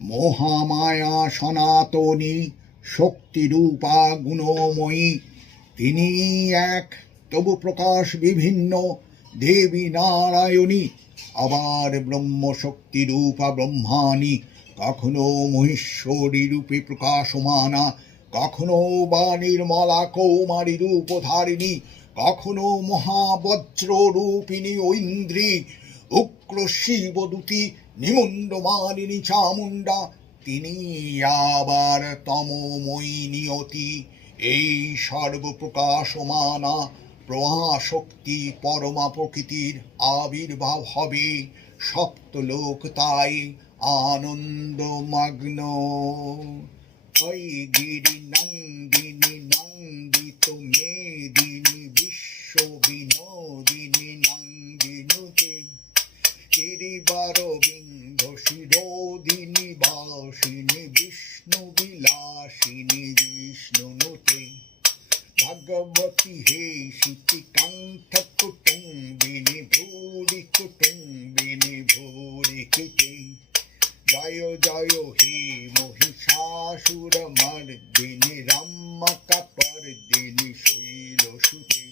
মহামায়া সনাতনী শক্তিরূপা গুণময়ী, তিনি এক, তবু প্রকাশ বিভিন্ন, দেবী নারায়ণী। আবার ব্রহ্মশক্তি রূপা ব্রহ্মাণী, কখনো মহেশ্বরী রূপে প্রকাশমানা, কখনো বা নির্মলা কৌমারী রূপধারিণী, কখনো মহাবজ্র রূপিণী ঐন্দ্রী, উগ্র শিবদূতী নিমুণ্ডমালিনী চামুণ্ডা। তিনি আবার তমোময়ী নিয়তি, এই সর্বপ্রকাশমানা প্রভাশক্তি পরমা প্রকৃতির আবির্ভাব হবে। সপ্তলোক তাই আনন্দমগ্ন। ওই গিরি নন্দিনী নন্দিত মেদিনী বিশ্ব বিনোদিনী নন্দিনুতে, গিরিবার বিন্দ শিরোধিনী বাসিনী বিষ্ণু বিলাসিনী বিষ্ণুনুতে, ভগবতী হে শিতিকান্ত কুটুম্বিনী ভূরি কুটুম্বিনী ভূরি কৃতে। জয় জয় হে মহিষাসুর মর্দিনী রম্মকপর্দিনী শৈলসুতে,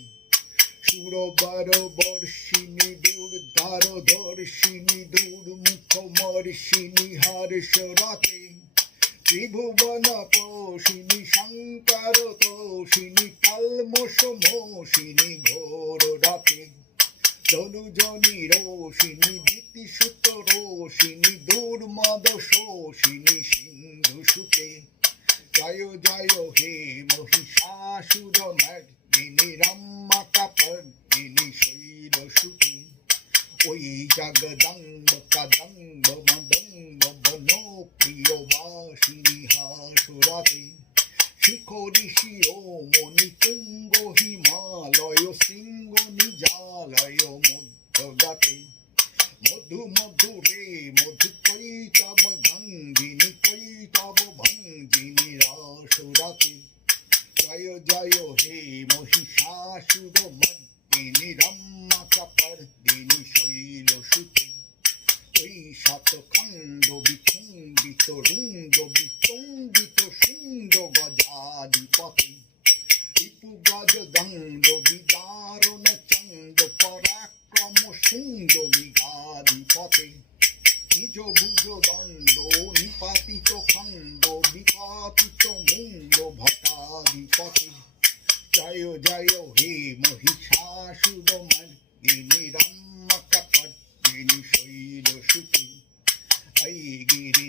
সুরবর বর্ষিণী দুর্ধর ধর্ষিণী দুর্মুখ মর্ষিণী হর্ষরতে, ত্রিভুবন পোষিণী শঙ্কর তোষিণী কলমোষ মোষিণী ঘোর রতে, ধনুজনী রোষিণী দিতিসুত রোষিণী দুর্মদ শোষিণী সিন্ধু সুতে। জয় জয় হে মহিষাসুর মর্দিনী রম্মকপর্দিনী শৈলসুতে। ওই জগদম্ব কদম্ব মদম্ব বনো প্রিয় বাসিনী হাসুরাতে, শিখরি শিরোমণি তুঙ্গ হিমালয় শৃঙ্গ নিজালয় মধ্যগতে, মধু মধুরে মধু কৈতব গঙ্গিনী কৈতব ভঙ্গিনী রাসুরাতে। জয় জয় হে মহিষাসুর মর্দিনী রম্মকপর্দিনী শৈলসুতে। ওই শতখণ্ড বিখণ্ডিত রুণ্ড বিতণ্ডিত শুণ্ড গজাধিপতি, রিপু গজ দণ্ড বিদারণ চণ্ড পরাক্রম শুণ্ড মৃগাধিপতি, নিজ ভুজ দণ্ড নিপাতিত খণ্ড বিপাতিত মুণ্ড ভটাধিপতি। জয় জয় হে মহিষাসুর মর্দিনী রম্মকপর্দিনী শৈলসুতে। এই গিরি